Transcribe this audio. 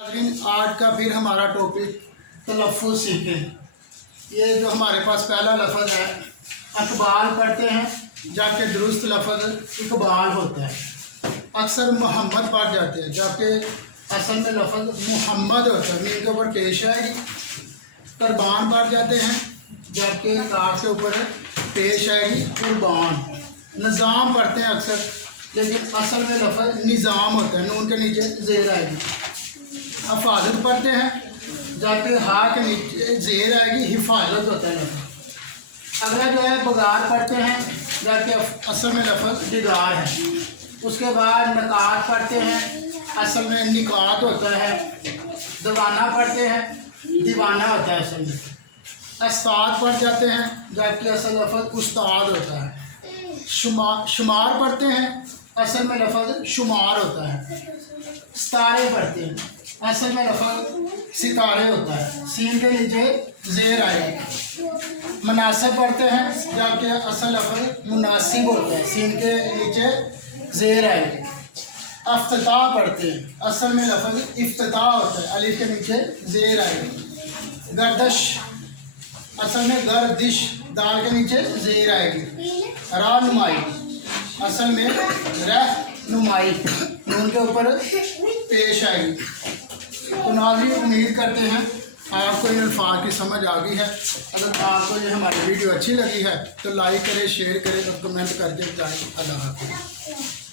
آج کا پھر ہمارا ٹاپک تلفظ سیکھیں۔ یہ جو ہمارے پاس پہلا لفظ ہے اقبال پڑھتے ہیں جبکہ درست لفظ اقبال ہوتا ہے۔ اکثر محمد پڑھ جاتے ہیں جبکہ اصل میں لفظ محمد ہوتا ہے، میم کے اوپر پیش آئے گی۔ قربان پڑھ جاتے ہیں جبکہ کاف کے اوپر پیش آئے گی قربان۔ نظام پڑھتے ہیں اکثر لیکن اصل میں لفظ نظام ہوتا ہے، نون کے نیچے زیر آئے گی۔ حفاظت پڑھتے ہیں جبکہ ہا کے نیچے زیر آئے گی، حفاظت ہوتا ہے لفظ۔ اگلا جو ہے بگار پڑھتے ہیں جبکہ اصل میں لفظ ڈگار ہے۔ اس کے بعد نکات پڑھتے ہیں، اصل میں نکات ہوتا ہے۔ دیوانہ پڑھتے ہیں، دیوانہ ہوتا ہے اصل میں۔ استاد پڑھ جاتے ہیں جبکہ اصل لفظ استاد ہوتا ہے۔ شمار پڑھتے ہیں، اصل میں لفظ شمار ہوتا ہے۔ ستارے پڑھتے ہیں، اصل میں لفظ ستارے ہوتا ہے، سین کے نیچے زیر آئے گا۔ مناسب پڑھتے ہیں جبکہ اصل لفظ مناسب ہوتا ہے، سین کے نیچے زیر آئے گی۔ افتتاح پڑھتے ہیں، اصل میں لفظ افتتاح ہوتا ہے، الف کے نیچے زیر آئے گی۔ گردش، اصل میں گردش، دال کے نیچے زیر آئے گی۔ رہنمائی، اصل میں رہنمائی، نون کے اوپر پیش آئے گی۔ تو ناظرین امید کرتے ہیں آپ کو یہ الفاظ کی سمجھ آ گئی ہے۔ اگر آپ کو یہ ہماری ویڈیو اچھی لگی ہے تو لائک کریں، شیئر کریں اور کمنٹ کر کے بتائیں۔ اللہ حافظ۔